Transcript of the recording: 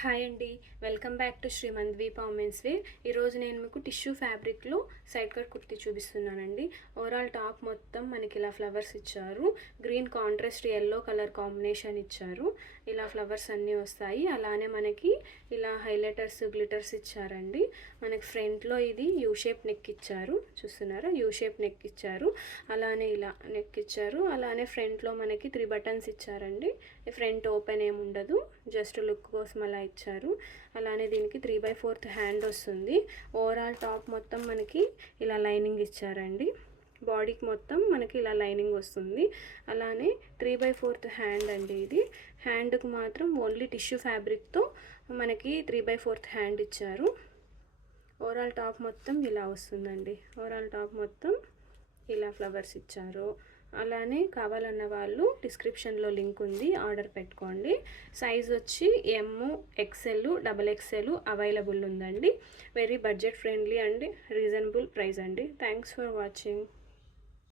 Hi అండి, welcome back to Srimandweepa women's wear. ఈరోజు నేను మీకు టిష్యూ ఫ్యాబ్రిక్లో సైడ్ కట్ కుర్తీ చూపిస్తున్నానండి. ఓవరాల్ టాప్ మొత్తం మనకి ఇలా ఫ్లవర్స్ ఇచ్చారు. Green contrast yellow colour combination ఇచ్చారు. ఇలా ఫ్లవర్స్ అన్నీ వస్తాయి. అలానే మనకి ఇలా హైలైటర్స్ గ్లిటర్స్ ఇచ్చారండి. మనకి ఫ్రంట్లో ఇది యూ షేప్ నెక్ ఇచ్చారు, చూస్తున్నారా? యూ షేప్ నెక్ ఇచ్చారు. అలానే ఇలా నెక్ ఇచ్చారు. అలానే ఫ్రంట్లో మనకి 3 బటన్స్ ఇచ్చారండి. ఫ్రంట్ ఓపెన్ ఏమి ఉండదు, జస్ట్ లుక్ కోసం అలా ఇచ్చారు. అలానే దీనికి 3/4 హ్యాండ్ వస్తుంది. ఓవరాల్ టాప్ మొత్తం మనకి ఇలా లైనింగ్ ఇచ్చారండి. బాడీకి మొత్తం మనకి ఇలా లైనింగ్ వస్తుంది. అలానే 3/4 హ్యాండ్ అండి. ఇది హ్యాండ్కి మాత్రం ఓన్లీ టిష్యూ ఫ్యాబ్రిక్తో మనకి 3/4 హ్యాండ్ ఇచ్చారు. ఓవరాల్ టాప్ మొత్తం ఇలా వస్తుందండి. ఓవరాల్ టాప్ మొత్తం ఇలా ఫ్లవర్స్ ఇచ్చారు. అలానే కావాలన్న వాళ్ళు డిస్క్రిప్షన్లో లింక్ ఉంది, ఆర్డర్ పెట్టుకోండి. సైజ్ వచ్చి ఎమ్, ఎక్సెల్, XXL అవైలబుల్ ఉందండి. Very budget friendly and reasonable price అండి. Thanks for watching.